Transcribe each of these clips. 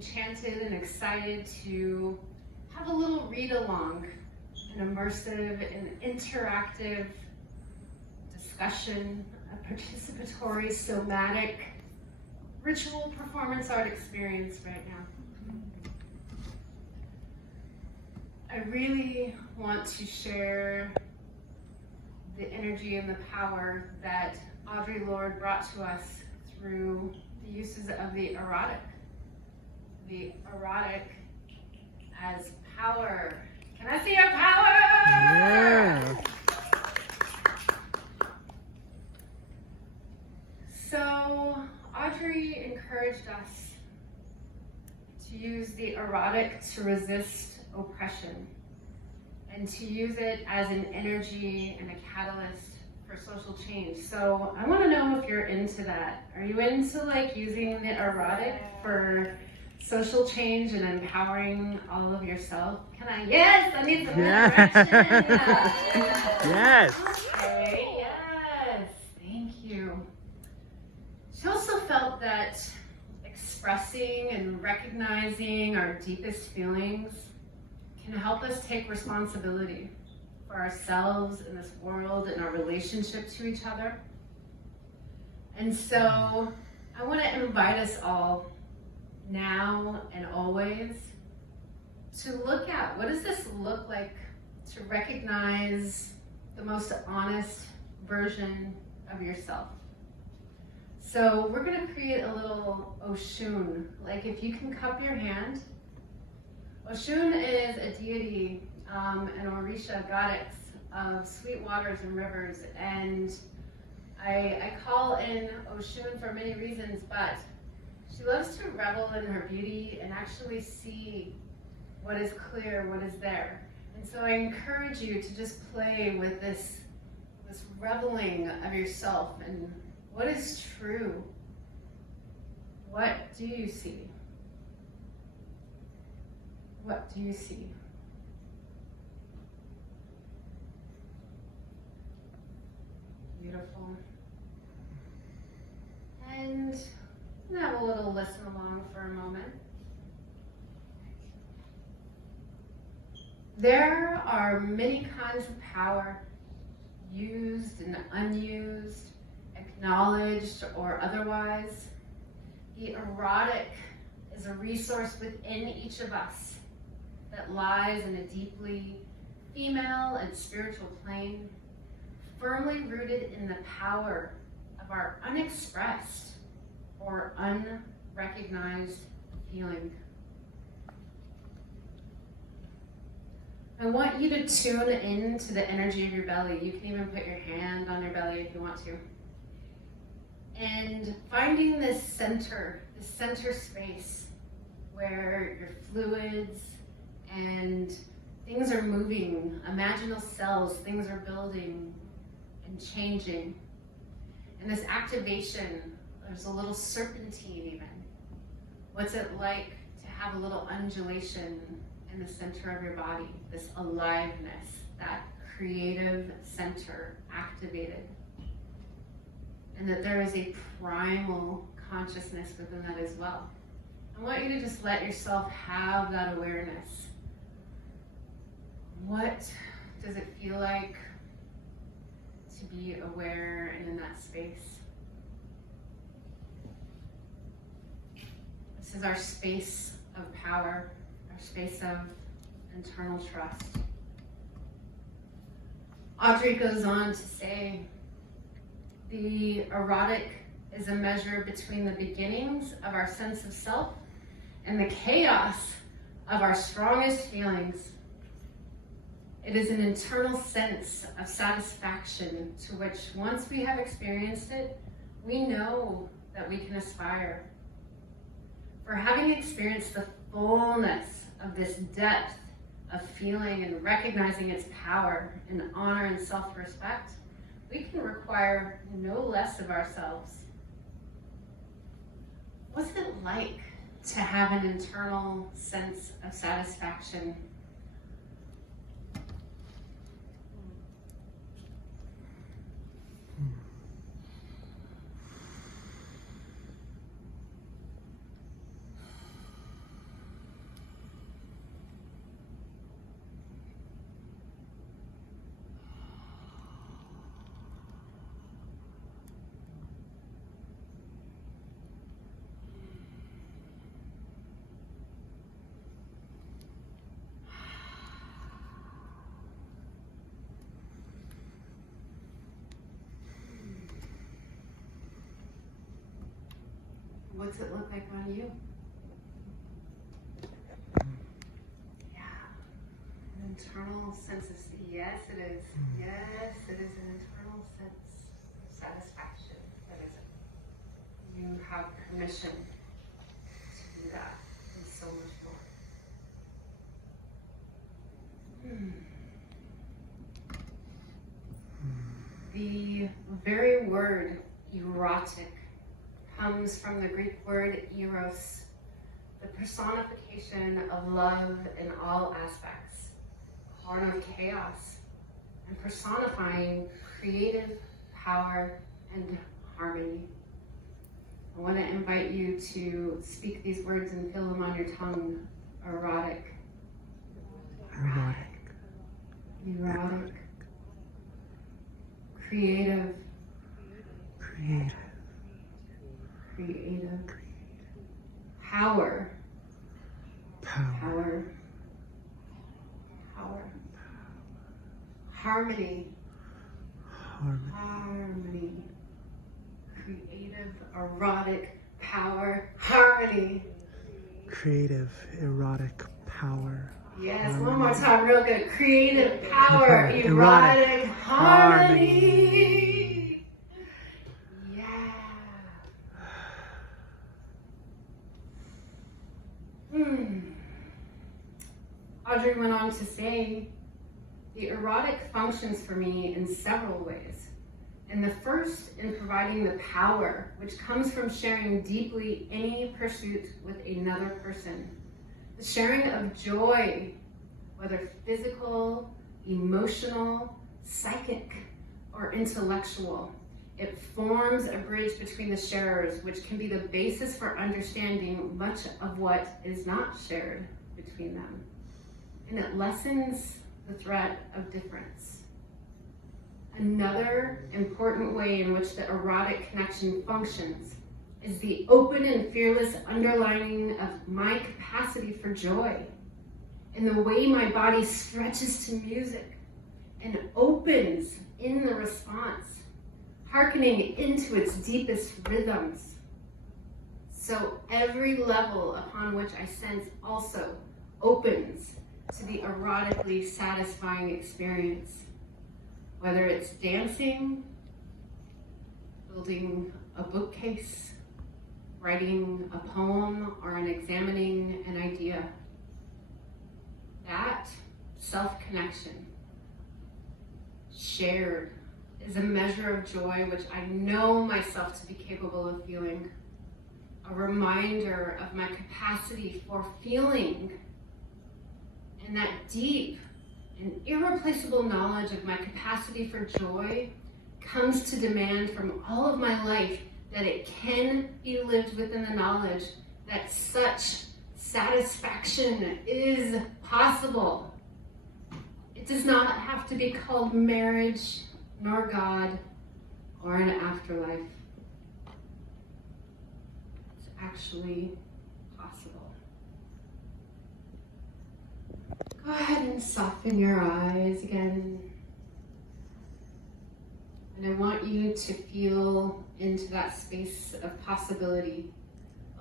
enchanted and excited to have a little read-along, an immersive and interactive discussion, a participatory, somatic, ritual performance art experience right now. I really want to share the energy and the power that Audre Lorde brought to us through the uses of the erotic. The erotic as power. Can I see your power? Yeah. So Audre encouraged us to use the erotic to resist oppression and to use it as an energy and a catalyst for social change. So I want to know if you're into that. Are you into like using the erotic for social change and empowering all of yourself? Can I? Yes, I need some direction. Yes. Okay, yes. Thank you. She also felt that expressing and recognizing our deepest feelings can help us take responsibility for ourselves in this world and our relationship to each other. And so I want to invite us all now and always to look at what does this look like to recognize the most honest version of yourself. So we're going to create a little Oshun. Like if you can cup your hand. Oshun is a deity, an Orisha goddess of sweet waters and rivers, and I call in Oshun for many reasons, but she loves to revel in her beauty and actually see what is clear, what is there. And so I encourage you to just play with this reveling of yourself and what is true. What do you see? What do you see? Beautiful. And have a little listen along for a moment. There are many kinds of power, used and unused, acknowledged or otherwise. The erotic is a resource within each of us that lies in a deeply female and spiritual plane, firmly rooted in the power of our unexpressed or unrecognized feeling. I want you to tune into the energy of your belly. You can even put your hand on your belly if you want to. And finding this center space where your fluids and things are moving, imaginal cells, things are building and changing. And this activation, there's a little serpentine even. What's it like to have a little undulation in the center of your body, this aliveness, that creative center activated? And that there is a primal consciousness within that as well. I want you to just let yourself have that awareness. What does it feel like to be aware and in that space? This is our space of power, our space of internal trust. Audre goes on to say, the erotic is a measure between the beginnings of our sense of self and the chaos of our strongest feelings. It is an internal sense of satisfaction to which, once we have experienced it, we know that we can aspire. For having experienced the fullness of this depth of feeling and recognizing its power in honor and self-respect, we can require no less of ourselves. What's it like to have an internal sense of satisfaction? What's it look like on you? Yeah. An internal sense of, yes it is. Yes, it is an internal sense of satisfaction. That is it. You have permission to do that and so much more. The very word erotic comes from the Greek word eros, the personification of love in all aspects, born of chaos, and personifying creative power and harmony. I want to invite you to speak these words and feel them on your tongue. Erotic. Erotic. Erotic. Creative. Creative. Creative. Power. Power. Power. Power. Harmony. Harmony. Harmony. Creative, erotic, power, harmony. Creative, erotic, power. Yes, harmony. one more time, real good. Creative, power, erotic, harmony. Yeah. Audre went on to say, the erotic functions for me in several ways. And the first in providing the power, which comes from sharing deeply any pursuit with another person. The sharing of joy, whether physical, emotional, psychic, or intellectual. It forms a bridge between the sharers, which can be the basis for understanding much of what is not shared between them. And it lessens the threat of difference. Another important way in which the erotic connection functions is the open and fearless underlining of my capacity for joy and the way my body stretches to music and opens in the response, hearkening into its deepest rhythms. So every level upon which I sense also opens to the erotically satisfying experience. Whether it's dancing, building a bookcase, writing a poem, or examining an idea. That self-connection, shared, is a measure of joy which I know myself to be capable of feeling. A reminder of my capacity for feeling, and that deep and irreplaceable knowledge of my capacity for joy comes to demand from all of my life that it can be lived within the knowledge that such satisfaction is possible. It does not have to be called marriage, nor God, or an afterlife. It's actually possible. Go ahead and soften your eyes again. And I want you to feel into that space of possibility,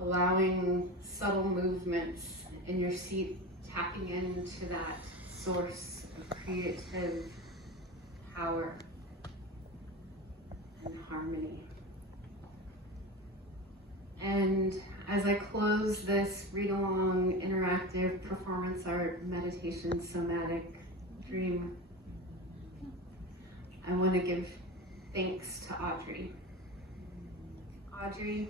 allowing subtle movements in your seat, tapping into that source of creative power and harmony. And as I close this read-along interactive performance art meditation somatic dream, I want to give thanks to Audre. Audre,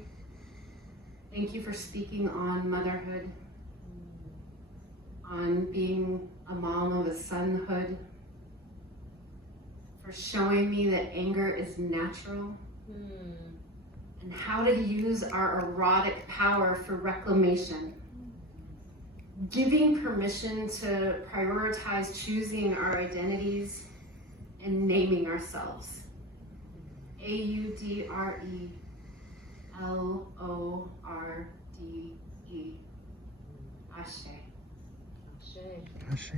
thank you for speaking on motherhood, on being a mom of a sonhood, for showing me that anger is natural, and how to use our erotic power for reclamation. Giving permission to prioritize choosing our identities and naming ourselves. AUDRELORDE. Ashe. Ashe.